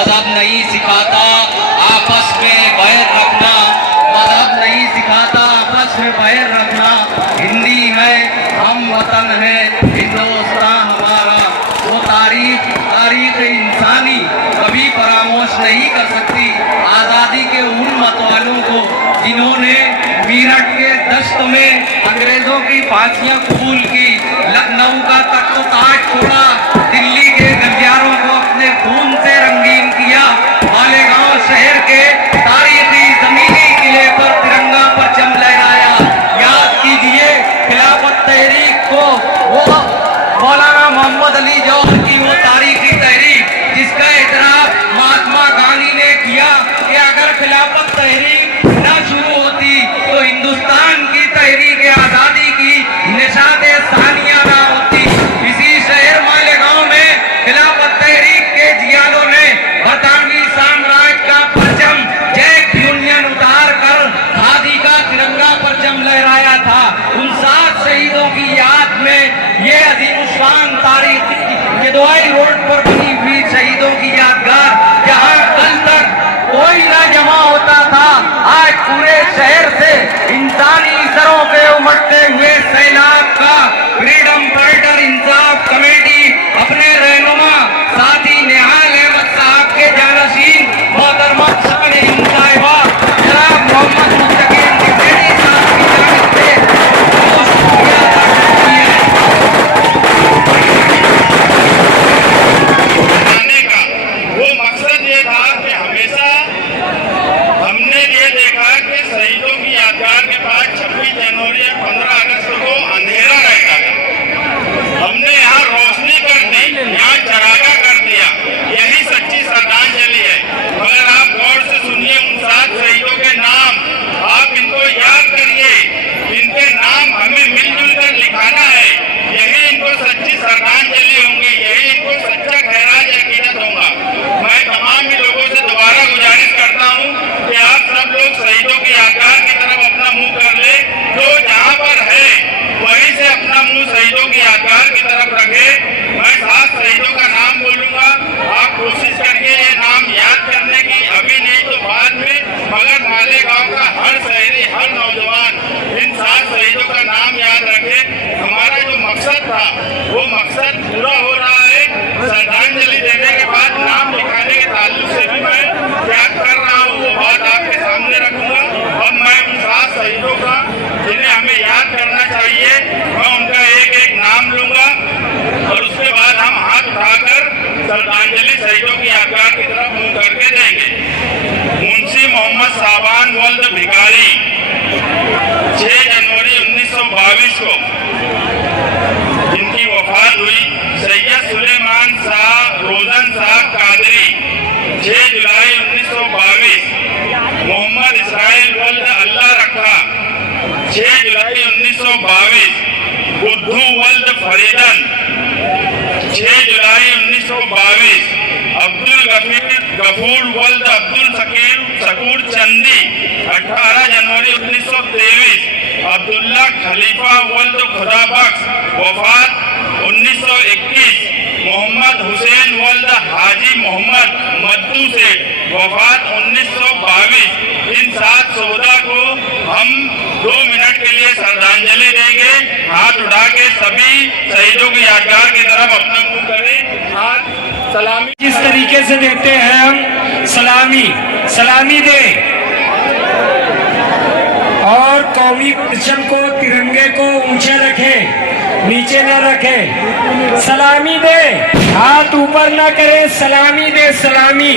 मजहब नहीं सिखाता आपस में बैर रखना, मजहब नहीं सिखाता आपस में बैर रखना। हिंदी है, हम वतन है, हिंदुस्तान हमारा। वो तारीख इंसानी कभी फरामोश नहीं कर सकती आज़ादी के उन मतवालों को जिन्होंने मीरठ के दश्त में अंग्रेजों की फांसियां कबूल की, लखनऊ का तख्त ताज तोड़ा, दिल्ली के गलियारों को अपने खून से रंगीन किया, मालेगांव शहर के तारीखी जमीनी किले पर तिरंगा परचम लहराया। याद कीजिए खिलाफत तहरीक को, वो मौलाना मोहम्मद अली जौहर की वो तारीखी तहरीक जिसका इतराफ महात्मा गांधी ने किया कि अगर खिलाफत तहरीक न शुरू होती तो हिंदुस्तान की तहरीक आजादी की निशाते सानिया ना होती। इसी शहर मालेगांव में खिलाफत तहरीक के जियालों ने बरतानवी साम्राज्य का परचम जैक यूनियन उतार कर खादी का तिरंगा परचम लहराया था। उन 7 शहीदों की याद में ये अजीमुशान तारीखी यदुआई रोड पर बनी हुई शहीदों की यादगार, जहां कल तक कोई ना जमा होता था, आज पूरे शहर से इंसानी सरों पे उमड़ते हुए सैलाब का फ्रीडम फाइटर इंसाफ कमेटी अपने रहनुमा साथी निहाल अहमद साहब के जानशीन मोहतरमा शान हिंद साहिबा जनाब मोहम्मद मुस्तकीम की बेटी साहब की जानिब से बहुत शुक्रिया अदा करती है। वो मकसद ये था कि हमेशा हमने ये देखा कि शहीदों की यादगार के पास 26 जनवरी और 15 अगस्त को अंधेरा रहता था। हमने यहाँ रोशनी कर दी, यहाँ चरागा कर दिया। यही सच्ची श्रद्धांजलि है। मगर आप गौर से सुनिए, उन 7 शहीदों के नाम आप इनको याद करिए, इनके नाम हमें मिलजुल कर लिखाना है। यही इनको सच्ची श्रद्धांजलि होंगी, यही इनको सच्चा खैराज अकीदत होगा। मैं तमाम ही लोगों से दोबारा गुजारिश करता हूँ कि आप सब लोग शहीदों की यादगार की तरफ अपना मुंह कर ले। जो जहाँ पर है वहीं से अपना मुंह शहीदों की यादगार की तरफ रखे। मैं 7 शहीदों का नाम बोलूंगा, आप कोशिश करिए ये नाम याद करने की, अभी नहीं तो बाद में। मगर मालेगांव का हर शहरी, हर नौजवान इन 7 शहीदों का नाम याद रखे। हमारा जो मकसद था वो मकसद पूरा हो रहा है। श्रद्धांजलि देने के बाद नाम लिखाने के ताल्लुक से भी मैं क्या कर रहा हूँ वो बात आपके सामने रखूंगा। और मैं उन 7 शहीदों का जिन्हें हमें याद करना चाहिए, मैं उनका एक एक नाम लूंगा और उसके बाद हम हाथ उठाकर श्रद्धांजलि शहीदों की यादगार की तरफ मुंह करके देंगे। मुंशी मोहम्मद साबान वल्द भिखारी 6 जनवरी 1922 को जिनकी वफात हुई। सैयद सुलेमान शाह रोजन शाह कादरी 6 जुलाई 1922। मोहम्मद इसराइल वल्द अल्लाह रखा 6 जुलाई 1922। बुद्धू वल्द फरीदन 6 जुलाई 1922। अब्दुल गफूर वल्द अब्दुल शकूर चंदी 18 जनवरी 1923। अब्दुल्ला खलीफा वल्द खुदाबख्श वफात 1921। मोहम्मद हुसैन वल्द हाजी मोहम्मद मद्दू से वफात 1922। इन 7 शोहदा को हम 2 मिनट के लिए श्रद्धांजलि देंगे। हाथ उठा के सभी शहीदों की यादगार की तरफ अपना मुंह करें। हाथ सलामी जिस तरीके से देते हैं हम सलामी दे और कौमी परचम को, तिरंगे को ऊंचे रखे, नीचे न रखे। सलामी दे, हाथ ऊपर न करे, सलामी दे, सलामी।